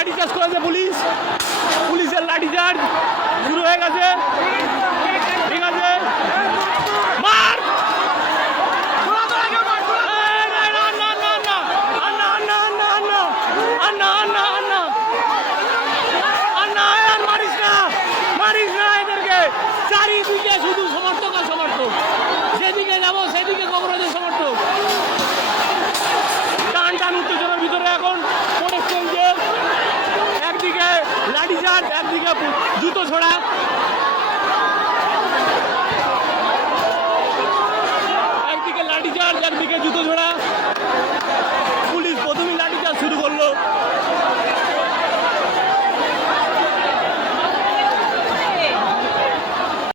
লাঠিচার্জ করেছে পুলিশ, পুলিশের লাঠিচার্জ শুরু হয়ে গেছে। ঠিক আছে, মার চারিদিকে শুধু সমর্থক আর সমর্থক, যেদিকে যাবো সেদিকে কংগ্রেসের সমর্থক। টান টান উত্তেজনার ভিতরে এখন পড়ে চলছে, একদিকে লাঠিচার্জ একদিকে জুতো ছোড়া। একদিকে লাঠিচার্জ একদিকে জুতো ছোড়া।